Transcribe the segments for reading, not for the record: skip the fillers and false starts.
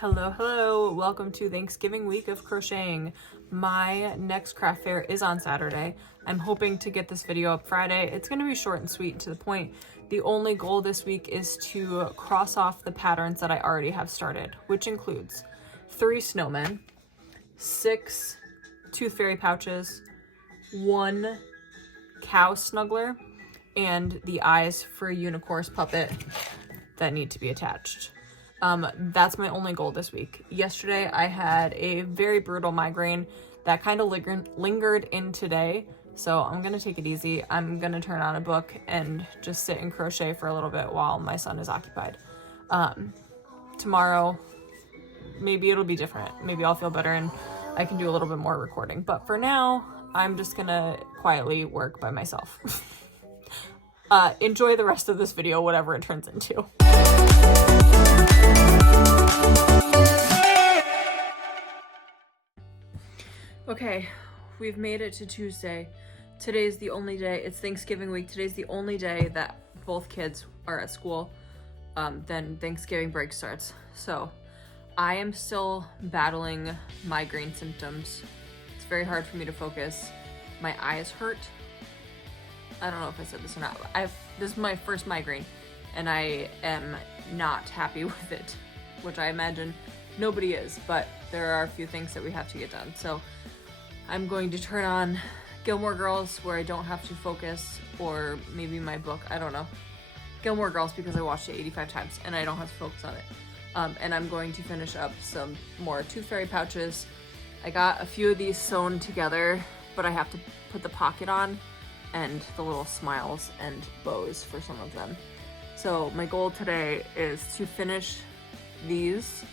Hello, welcome to Thanksgiving week of crocheting. My next craft fair is on Saturday. I'm hoping to get this video up Friday. It's going to be short and sweet and to the point. The only goal this week is to cross off the patterns that I already have started, which includes 3 snowmen, 6 tooth fairy pouches, 1 cow snuggler, and the eyes for a unicorn puppet that need to be attached. That's my only goal this week. Yesterday I had a very brutal migraine that kind of lingered in today, so I'm gonna take it easy. I'm gonna turn on a book and just sit and crochet for a little bit while my son is occupied. Tomorrow maybe it'll be different. Maybe I'll feel better and I can do a little bit more recording, but for now I'm just gonna quietly work by myself. Enjoy the rest of this video, whatever it turns into. Okay, we've made it to Tuesday. Today's the only day, it's Thanksgiving week. Today's the only day that both kids are at school. Then Thanksgiving break starts. So I am still battling migraine symptoms. It's very hard for me to focus. My eyes hurt. I don't know if I said this or not. This is my first migraine and I am not happy with it, which I imagine nobody is, but there are a few things that we have to get done. So I'm going to turn on Gilmore Girls where I don't have to focus, or maybe my book, I don't know. Gilmore Girls because I watched it 85 times and I don't have to focus on it. And I'm going to finish up some more tooth fairy pouches. I got a few of these sewn together, but I have to put the pocket on and the little smiles and bows for some of them. So my goal today is to finish these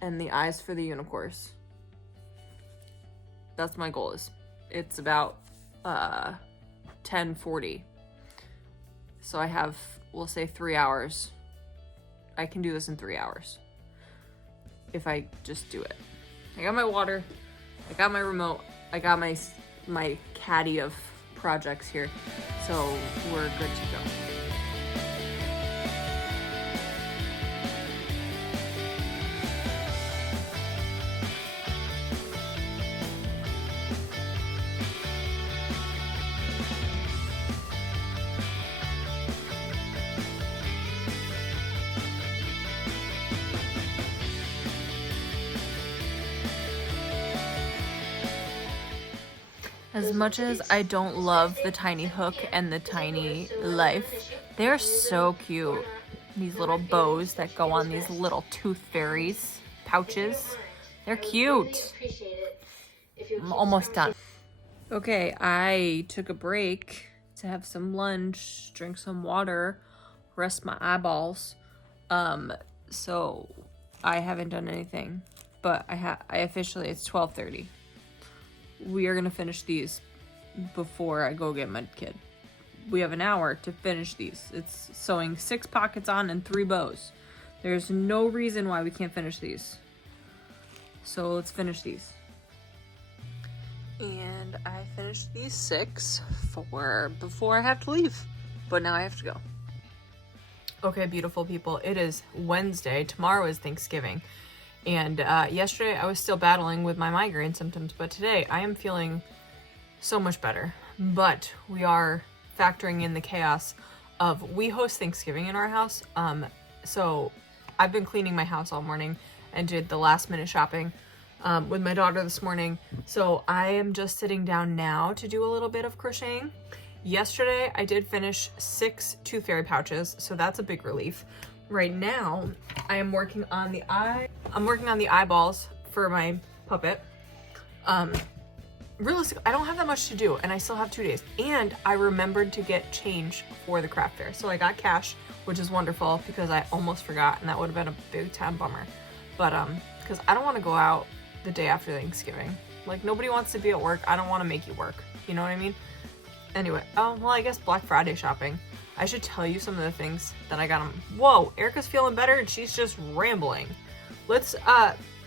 and the eyes for the unicorns. That's my goal. It's about 10:40. So I have, we'll say 3 hours. I can do this in 3 hours if I just do it. I got my water, I got my remote, I got my caddy of projects here, so we're good to go. As much as I don't love the tiny hook and the tiny life, they're so cute. These little bows that go on these little tooth fairies pouches. They're cute. I'm almost done. Okay, I took a break to have some lunch, drink some water, rest my eyeballs. So I haven't done anything, but I officially, it's 12:30. We are gonna finish these before I go get my kid. We have an hour to finish these. It's sewing 6 pockets on and 3 bows. There's no reason why we can't finish these. So let's finish these. And I finished these 6 before I have to leave, but now I have to go. Okay, beautiful people, it is Wednesday. Tomorrow is Thanksgiving. And yesterday I was still battling with my migraine symptoms, but today I am feeling so much better. But we are factoring in the chaos of, we host Thanksgiving in our house. So I've been cleaning my house all morning and did the last minute shopping with my daughter this morning. So I am just sitting down now to do a little bit of crocheting. Yesterday I did finish 6 tooth fairy pouches, so that's a big relief. Right now, I am working on the eyeballs for my puppet. Realistically, I don't have that much to do, and I still have 2 days. And I remembered to get change for the craft fair. So I got cash, which is wonderful because I almost forgot, and that would have been a big time bummer. But because I don't want to go out the day after Thanksgiving. Like, nobody wants to be at work. I don't want to make you work. You know what I mean? Anyway, well, I guess Black Friday shopping. I should tell you some of the things that I got on. Whoa, Erica's feeling better and she's just rambling. Let's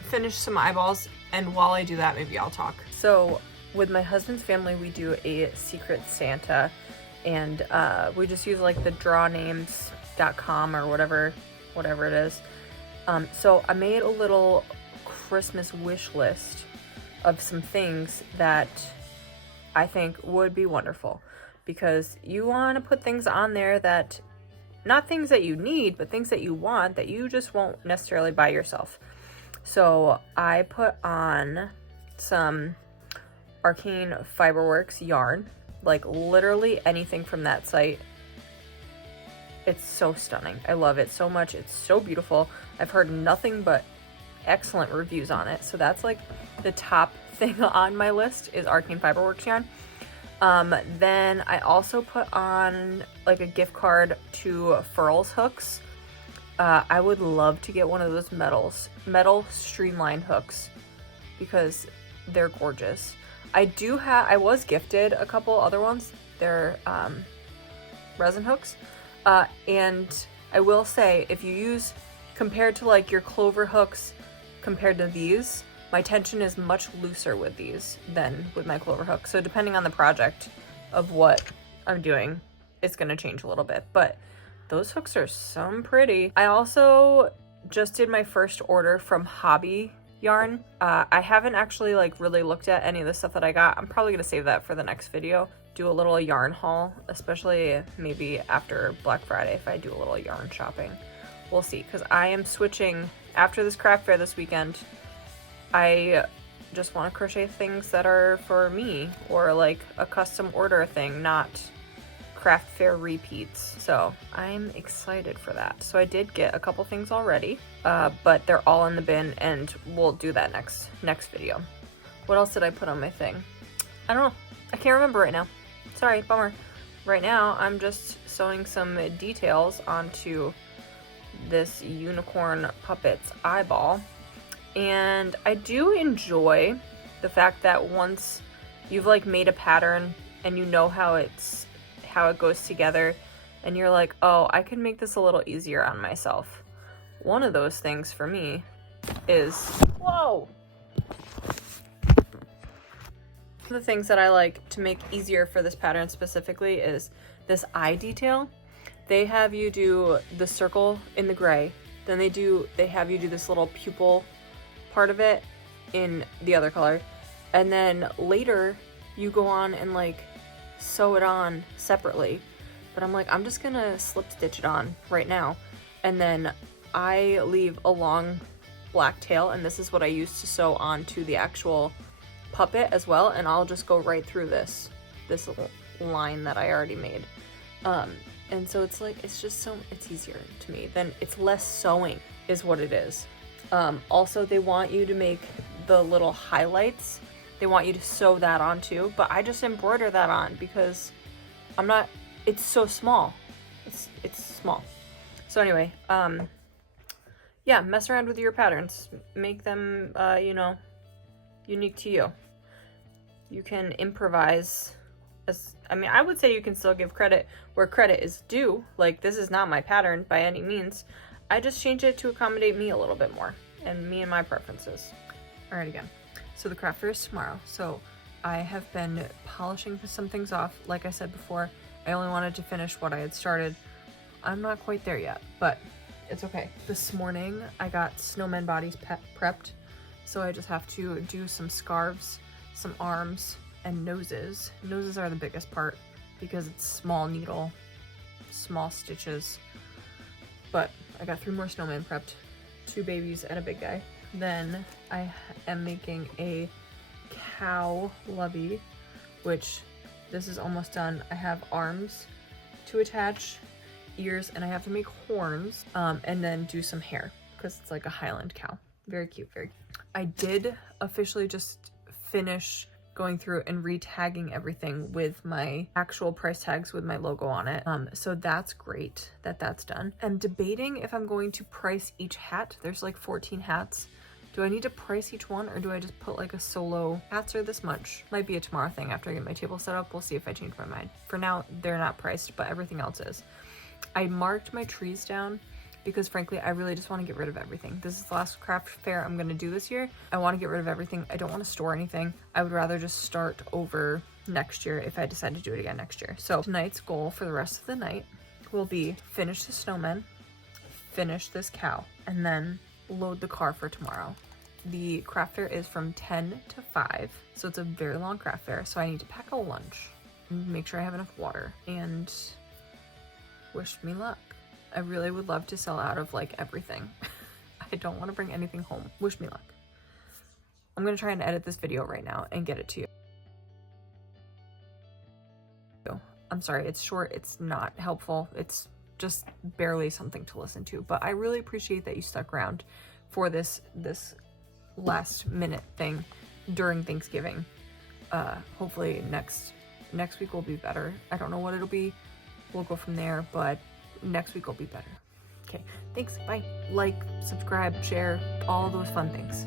finish some eyeballs, and while I do that, maybe I'll talk. So with my husband's family, we do a Secret Santa, and we just use like the draw names .com or whatever it is. So I made a little Christmas wish list of some things that I think would be wonderful, because you want to put things on there that, not things that you need, but things that you want that you just won't necessarily buy yourself. So I put on some Arcane Fiberworks yarn, like literally anything from that site. It's so stunning. I love it so much. It's so beautiful. I've heard nothing but excellent reviews on it. So that's like the top thing on my list is Arcane Fiberworks yarn. Then I also put on like a gift card to Furls hooks. I would love to get one of those metal streamline hooks because they're gorgeous. I was gifted a couple other ones. They're resin hooks. And I will say, if you use, compared to like your clover hooks compared to these, my tension is much looser with these than with my clover hook. So depending on the project of what I'm doing, it's going to change a little bit. But those hooks are so pretty. I also just did my first order from Hobby Yarn. I haven't actually like really looked at any of the stuff that I got. I'm probably going to save that for the next video. Do a little yarn haul, especially maybe after Black Friday if I do a little yarn shopping. We'll see, because I am switching after this craft fair this weekend. I just want to crochet things that are for me, or like a custom order thing, not craft fair repeats. So I'm excited for that. So I did get a couple things already, but they're all in the bin, and we'll do that next video. What else did I put on my thing? I don't know. I can't remember right now. Sorry, bummer. Right now, I'm just sewing some details onto this unicorn puppet's eyeball. And I do enjoy the fact that once you've like made a pattern and you know how it goes together, and you're like, oh, I can make this a little easier on myself. One of those things for me is, whoa! One of the things that I like to make easier for this pattern specifically is this eye detail. They have you do the circle in the gray, then they have you do this little pupil part of it in the other color, and then later you go on and like sew it on separately. But I'm like, I'm just gonna slip stitch it on right now, and then I leave a long black tail, and this is what I use to sew onto the actual puppet as well, and I'll just go right through this little line that I already made. And so it's like, it's easier to me. Then it's less sewing is what it is. Also, they want you to make the little highlights. They want you to sew that on too, but I just embroider that on because it's so small. It's small. So anyway, yeah, mess around with your patterns. Make them, unique to you. You can improvise. I would say you can still give credit where credit is due. Like, this is not my pattern by any means. I just changed it to accommodate me a little bit more, and me and my preferences. All right, again. So the craft fair is tomorrow. So I have been polishing some things off. Like I said before, I only wanted to finish what I had started. I'm not quite there yet, but it's okay. This morning I got snowman bodies prepped. So I just have to do some scarves, some arms, and noses. Noses are the biggest part because it's small needle, small stitches. But I got 3 more snowmen prepped, 2 babies and a big guy. Then I am making a cow lovey, which this is almost done. I have arms to attach, ears, and I have to make horns, and then do some hair because it's like a Highland cow. Very cute, very cute. I did officially just finish going through and re-tagging everything with my actual price tags with my logo on it. So that's great that that's done. I'm debating if I'm going to price each hat. There's like 14 hats. Do I need to price each one, or do I just put like a solo hats are this much? Might be a tomorrow thing after I get my table set up. We'll see if I change my mind. For now, they're not priced, but everything else is. I marked my trees down because frankly, I really just want to get rid of everything. This is the last craft fair I'm going to do this year. I want to get rid of everything. I don't want to store anything. I would rather just start over next year if I decide to do it again next year. So tonight's goal for the rest of the night will be finish the snowman, finish this cow, and then load the car for tomorrow. The craft fair is from 10 to 5, so it's a very long craft fair, so I need to pack a lunch, make sure I have enough water, and wish me luck. I really would love to sell out of like everything. I don't want to bring anything home. Wish me luck. I'm gonna try and edit this video right now and get it to you. I'm sorry, it's short, it's not helpful, it's just barely something to listen to, but I really appreciate that you stuck around for this last minute thing during Thanksgiving. Hopefully next week will be better. I don't know what it'll be. We'll go from there, but next week will be better. Okay, thanks, bye. Like, subscribe, share, all those fun things.